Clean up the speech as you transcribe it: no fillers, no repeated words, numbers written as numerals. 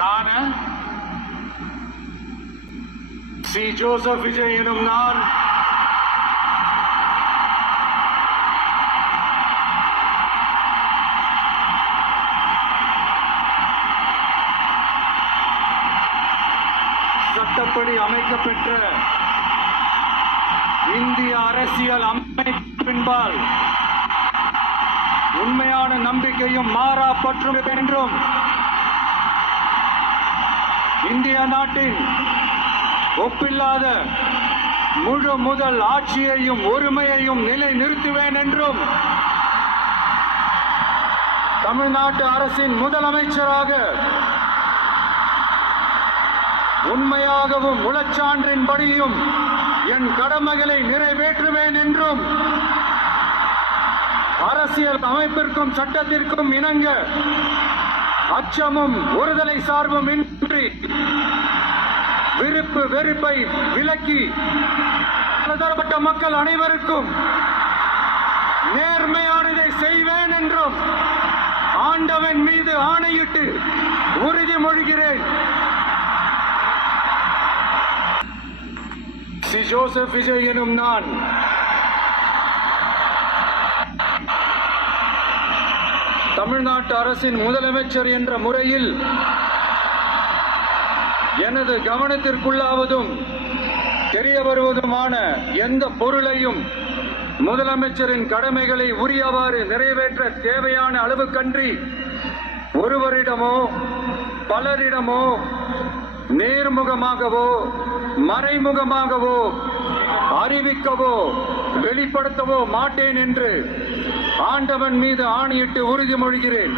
நான் C. Joseph Vijay எனும் நான் சட்டப்படி அமைக்கப்பெற்ற இந்திய அரசியல் அமைப்பின்பால் உண்மையான நம்பிக்கையும் மாறா பற்றும் என்றும் இந்திய நாட்டின் ஒப்பில்லாத முழு முதல் ஆட்சியையும் ஒருமையையும் நிலை நிறுத்துவேன் என்றும் தமிழ்நாட்டு அரசின் முதலமைச்சராக உண்மையாகவும் உளச்சான்றின்படியும் என் கடமைகளை நிறைவேற்றுவேன் என்றும் அரசியல் அமைப்பிற்கும் சட்டத்திற்கும் இணங்க அச்சமும் ஒருதலை சார்பும் இன்றி விருப்பு வெறுப்பை விலக்கி பலதரப்பட்ட மக்கள் அனைவருக்கும் நேர்மையானதை செய்வேன் என்றும் ஆண்டவன் மீது ஆணையிட்டு உறுதிமொழிகிறேன். சி. ஜோசப் விஜய் எனும் நான் தமிழ்நாட்டு அரசின் முதலமைச்சர் என்ற முறையில் எனது கவனத்திற்குள்ளாவதும் தெரிய வருவதுமான எந்த பொருளையும் முதலமைச்சரின் கடமைகளை உரியவாறு நிறைவேற்ற தேவையான அளவுக்கன்றி ஒருவரிடமோ பலரிடமோ நேர்முகமாகவோ மறைமுகமாகவோ அறிவிக்கவோ வெளிப்படுத்தவோ மாட்டேன் என்று ஆண்டவன் மீது ஆணையிட்டு உறுதிமொழிகிறேன்.